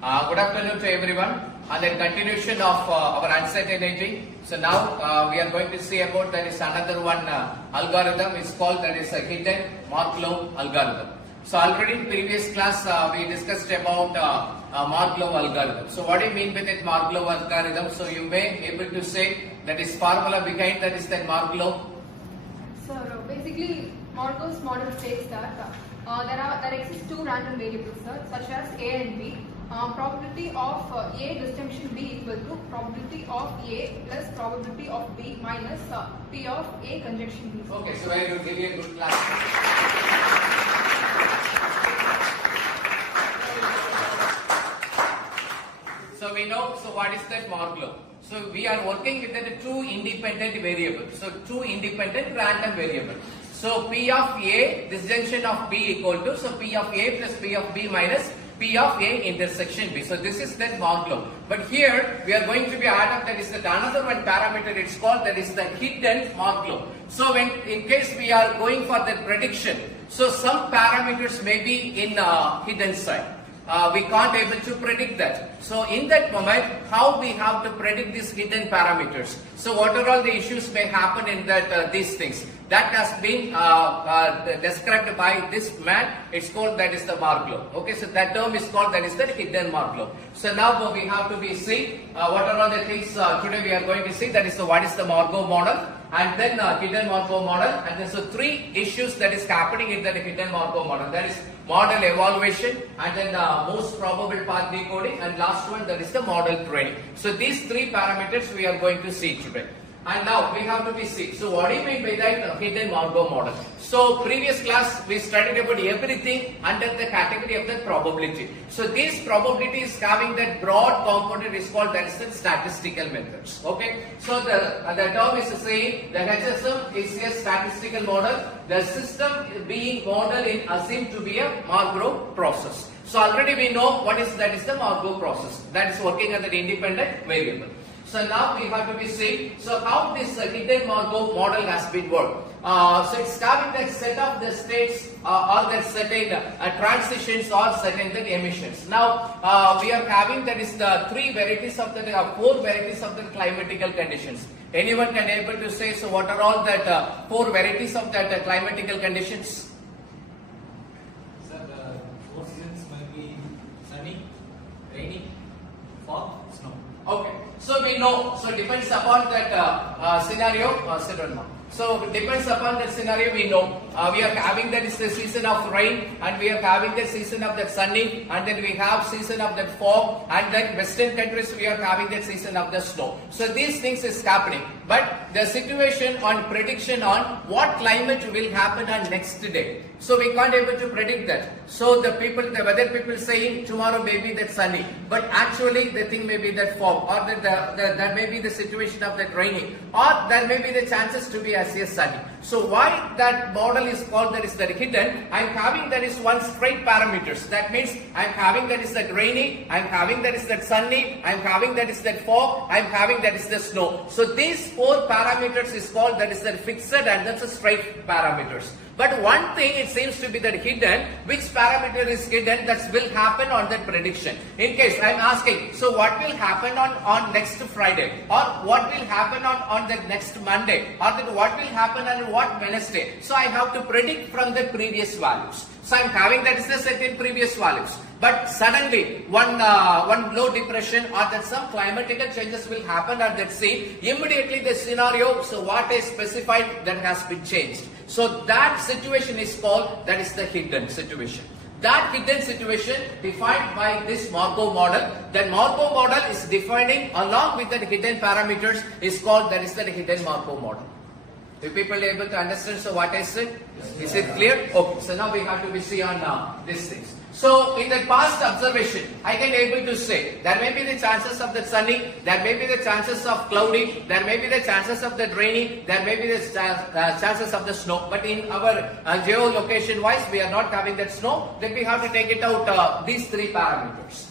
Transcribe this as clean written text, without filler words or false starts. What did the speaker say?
Good afternoon to everyone. And then continuation of our uncertainty. So now we are going to see about there is another one algorithm. It's called that is a hidden Markov algorithm. So already in previous class we discussed about Markov algorithm. So what do you mean with it Markov algorithm? So you may able to say that is formula behind that is that Markov. So basically Markov's model states that there exist two random variables such as A and B. Probability of A disjunction B equal to probability of A plus probability of B minus P of A conjunction B. Okay, so very good. Give you a good class. So we know, so what is that Markov? So we are working with the two independent variables. So two independent random variables. So P of A, disjunction of B equal to, so P of A plus P of B minus P of A intersection B. So this is that Markov. But here we are going to be add up that is that another one parameter it's called that is the hidden Markov. So when in case we are going for the prediction, so some parameters may be in hidden side. We can't able to predict that. So in that moment, how we have to predict these hidden parameters? So what are all the issues may happen in that these things? That has been described by this man. It's called that is the Markov. Okay, so that term is called that is the hidden Markov. So now we have to be see what are all the things today we are going to see. That is the what is the Markov model, and then hidden Markov model, and then so three issues that is happening in the hidden Markov model. That is model evaluation, and then most probable path decoding, and last one that is the model training. So these three parameters we are going to see today. And now we have to be see. So what do you mean by that hidden Markov model? So previous class we studied about everything under the category of the probability. So these probabilities having that broad component is called that is the statistical methods. Okay. So the term is saying the HSM is a statistical model. The system being modeled in assumed to be a Markov process. So already we know what is that is the Markov process. That is working as an independent variable. So now we have to be seeing, so how this hidden Markov model has been worked. So it's having that set of the states or that certain transitions or certain emissions. Now we are having that is the three varieties of the four varieties of the climatical conditions. Anyone can able to say, so what are all that four varieties of that climatical conditions? Sir, the four seasons might be sunny, rainy, fog, snow. Okay, so we know, so depends upon that scenario, So depends upon that scenario we know. We are having that is the season of rain, and we are having the season of that sunny, and then we have season of that fog, and then western countries we are having that season of the snow. So these things is happening. But the situation on prediction on what climate will happen on next day. So we can't able to predict that. So the weather people saying tomorrow may be that sunny, but actually the thing may be that fog, or that may be the situation of that rainy, or there may be the chances to be as a sunny. So why that model is called that is that hidden? I'm having that is one straight parameters. That means I'm having that is that rainy, I'm having that is that sunny, I'm having that is that fog, I'm having that is the snow. So these four parameters is called that is that fixed, and that's a straight parameters. But one thing it seems to be that hidden, which parameter is hidden, that will happen on that prediction. In case I'm asking, so what will happen on next Friday, or what will happen on the next Monday, or that what will happen on what Wednesday. So I have to predict from the previous values. So I'm having that is the certain previous values. But suddenly one low depression or that some climatical changes will happen at that sea. Immediately the scenario, so what is specified that has been changed. So that situation is called that is the hidden situation. That hidden situation defined by this Markov model. That Markov model is defining along with the hidden parameters is called that is the hidden Markov model. If people able to understand, so what I said? Is it clear? Okay, so now we have to be see on these things. So in the past observation, I can able to say there may be the chances of the sunny, there may be the chances of cloudy, there may be the chances of the rainy, there may be the chances of the snow. But in our geolocation wise, we are not having that snow. Then we have to take it out these three parameters.